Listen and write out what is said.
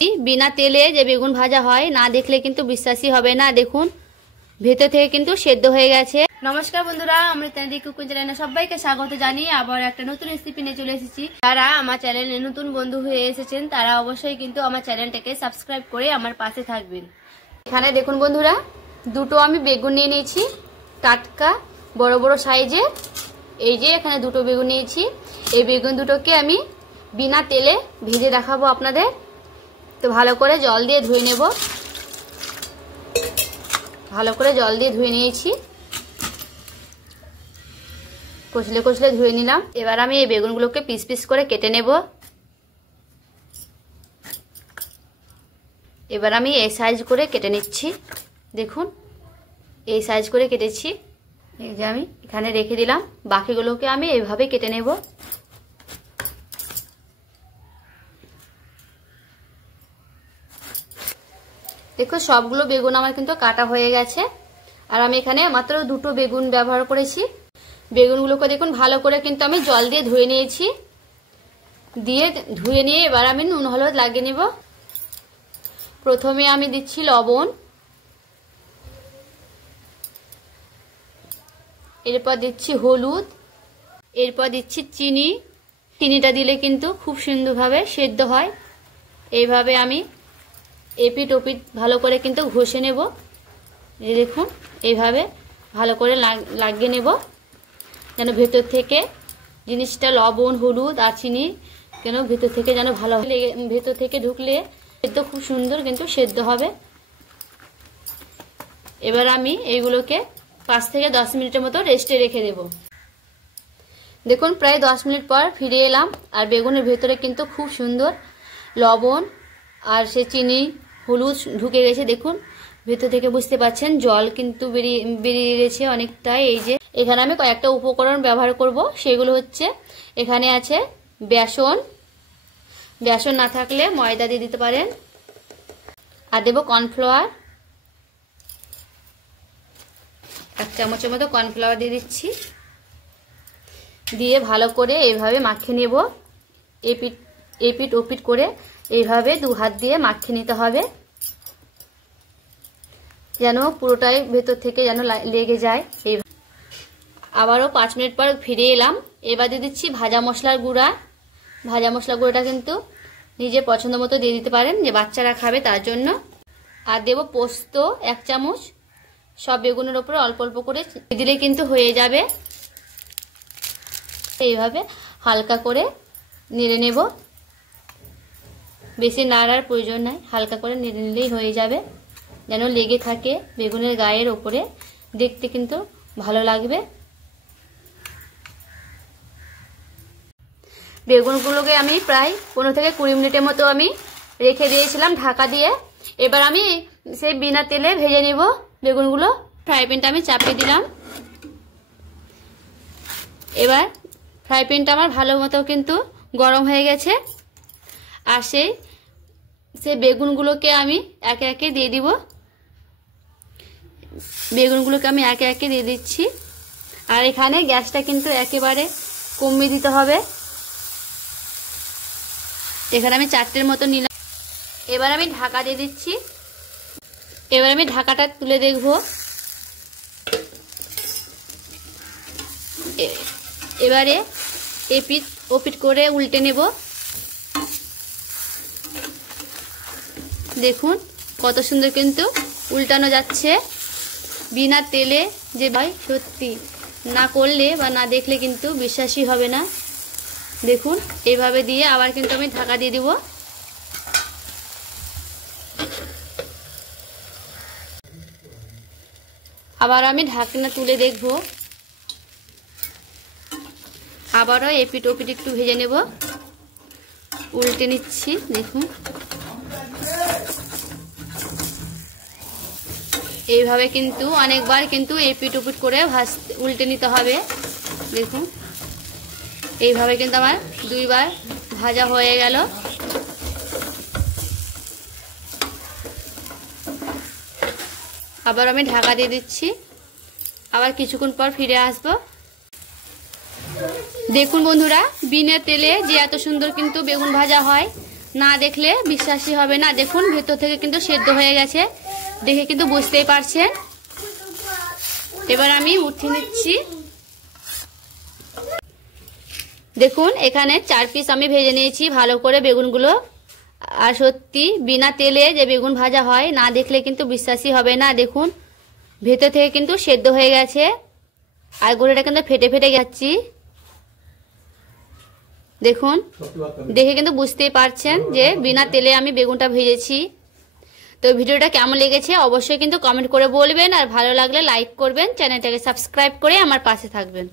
बिना तेले जे बेगुन भाजा হয় না দেখলে কিন্তু বিশ্বাসই হবে না। দেখুন ভেতর থেকে কিন্তু সেদ্ধ হয়ে গেছে। নমস্কার বন্ধুরা, আমরা চ্যানেল কুকিং চ্যানেলে সবাইকে স্বাগত জানিয়ে আবার একটা নতুন রেসিপি নিয়ে চলে এসেছি। যারা আমার চ্যানেলে নতুন বন্ধু হয়ে এসেছেন তারা অবশ্যই কিন্তু আমার চ্যানেলটাকে সাবস্ক্রাইব করে আমার পাশে থাকবেন। এখানে দেখুন বন্ধুরা, দুটো আমি বেগুন নিয়ে নিয়েছি, টাটকা বড় বড় সাইজের। এই যে এখানে দুটো বেগুন নিয়েছি। এই বেগুন দুটোকে আমি বিনা তেলে ভেজে দেখাবো আপনাদের। তো ভালো করে জল দিয়ে ধুয়ে নেব। ভালো করে জল দিয়ে ধুয়ে নিয়েছি, কচলে কচলে ধুয়ে নিলাম। এবার আমি এই বেগুনগুলোকে পিস পিস করে কেটে নেব। এবার আমি এই সাইজ করে কেটে নিচ্ছি। দেখুন এই সাইজ করে কেটেছি। এই যে আমি এখানে রেখে দিলাম। বাকিগুলোকে আমি এইভাবে কেটে নেব। দেখো সবগুলো বেগুন আমার কিন্তু কাটা হয়ে গেছে। আর আমি এখানে মাত্র দুটো বেগুন ব্যবহার করেছি। বেগুনগুলোকে দেখুন ভালো করে কিন্তু আমি জল দিয়ে ধুয়ে নিয়েছি। ধুয়ে নিয়ে এবার আমি নুন হলুদ লাগিয়ে নেব। প্রথমে আমি দিচ্ছি লবণ, এরপর দিচ্ছি হলুদ, এরপর দিচ্ছি চিনি। চিনিটা দিলে কিন্তু খুব সুন্দরভাবে সেদ্ধ হয়। এইভাবে আমি এপিট ওপিট ভালো করে কিন্তু ঘষে নেব। এই দেখুন এইভাবে ভালো করে লাগিয়ে নেব, যেন ভেতর থেকে জিনিসটা লবণ হলুদ আর চিনি কেন ভেতর থেকে যেন ভালো ভেতর থেকে ঢুকলে সেদ্ধ খুব সুন্দর কিন্তু সেদ্ধ হবে। এবার আমি এইগুলোকে 5 থেকে 10 মিনিটের মতো রেস্টে রেখে দেব। দেখুন প্রায় 10 মিনিট পর ফিরে এলাম। আর বেগুনের ভেতরে কিন্তু খুব সুন্দর লবণ আর সে চিনি হলুদ ঢুকে গেছে। দেখুন ভেতর থেকে বুঝতে পাচ্ছেন জল কিন্তু বেরিয়ে গেছে অনেকটাই। এই যে এখানে আমি কয়েকটা উপকরণ ব্যবহার করব। সেগুলো হচ্ছে এখানে আছে বেসন, বেসন না থাকলে ময়দা দিয়ে দিতে পারেন। আর দেব কর্নফ্লাওয়ার, 1 চামচের মতো কর্নফ্লাওয়ার দিয়ে দিচ্ছি। দিয়ে ভালো করে এইভাবে মাখিয়ে নেব। এপিট ওপিট করে এইভাবে 2 হাত দিয়ে মাখিয়ে নিতে হবে, যেন পুরোটাই ভেতর থেকে যেন লেগে যায়। আবারও 5 মিনিট পর ফিরে এলাম। এবার দিয়ে দিচ্ছি ভাজা মশলার গুঁড়া। ভাজা মশলার গুঁড়োটা কিন্তু নিজের পছন্দ মতো দিয়ে দিতে পারেন, যে বাচ্চারা খাবে তার জন্য। আর দেব পোস্ত 1 চামচ। সব বেগুনের ওপরে অল্প অল্প করে দিলে কিন্তু হয়ে যাবে। এইভাবে হালকা করে নেড়ে নেব। বেশি নাড়ার প্রয়োজন নাই, হালকা করে নেড়ে নিলেই হয়ে যাবে, যেন লেগে থাকে বেগুনের গায়ের ওপরে, দেখতে কিন্তু ভালো লাগবে। বেগুনগুলোকে আমি প্রায় 15 থেকে 20 মিনিটের মতো আমি রেখে দিয়েছিলাম ঢাকা দিয়ে। এবার আমি সেই বিনা তেলে ভেজে নিব বেগুনগুলো। ফ্রাই প্যানটা আমি চাপিয়ে দিলাম। এবার ফ্রাই প্যানটা আমার ভালো মতো কিন্তু গরম হয়ে গেছে। আর সেই বেগুনগুলোকে আমি একে একে দিয়ে দিব। বেগুনগুলোকে আমি একে একে দিয়ে দিচ্ছি। আর এখানে গ্যাসটা কিন্তু একেবারে কমিয়ে দিতে হবে। এখানে আমি 4টের মতো নিলাম। এবার আমি ঢাকা দিয়ে দিচ্ছি। এবার আমি ঢাকাটা তুলে দেখব। এবারে এপিট ওপিট করে উল্টে নেব। দেখুন কত সুন্দর কিন্তু উল্টানো যাচ্ছে বিনা তেলে। যে ভাই সত্যি না করলে বা না দেখলে কিন্তু বিশ্বাসই হবে না। দেখুন এইভাবে দিয়ে আবার কিন্তু আমি ঢাকা দিয়ে দিব। আবার আমি ঢাকনা তুলে দেখব। আবারও এপিট ওপিট একটু ভেজে নেব। উল্টে নিচ্ছি। দেখুন এইভাবে কিন্তু অনেকবার কিন্তু এপিট ওপিট করে উল্টে নিতে হবে। দেখুন এইভাবে কিন্তু আমার 2 বার ভাজা হয়ে গেল। আবার আমি ঢাকা দিয়ে দিচ্ছি। আবার কিছুক্ষণ পর ফিরে আসবো। দেখুন বন্ধুরা, বিনা তেলে যে এত সুন্দর কিন্তু বেগুন ভাজা হয় না দেখলে বিশ্বাসই হবে না। দেখুন ভেতর থেকে কিন্তু সেদ্ধ হয়ে গেছে, দেখে কিন্তু বুঝতেই পারছেন। এবার আমি উঠিয়ে নিচ্ছি। দেখুন এখানে 4 পিস আমি ভেজে নিয়েছি ভালো করে বেগুনগুলো। আর সত্যি বিনা তেলে যে বেগুন ভাজা হয় না দেখলে কিন্তু বিশ্বাসই হবে না। দেখুন ভেতর থেকে কিন্তু সেদ্ধ হয়ে গেছে, আর গোড়াটা কিন্তু ফেটে ফেটে যাচ্ছি। দেখুন দেখে কিন্তু বুঝতেই পারছেন যে বিনা তেলে আমি বেগুনটা ভেজেছি। তো ভিডিওটা কেমন লেগেছে অবশ্যই কিন্তু কমেন্ট করে বলবেন, আর ভালো লাগলে লাইক করবেন, চ্যানেলটাকে সাবস্ক্রাইব করে আমার পাশে থাকবেন।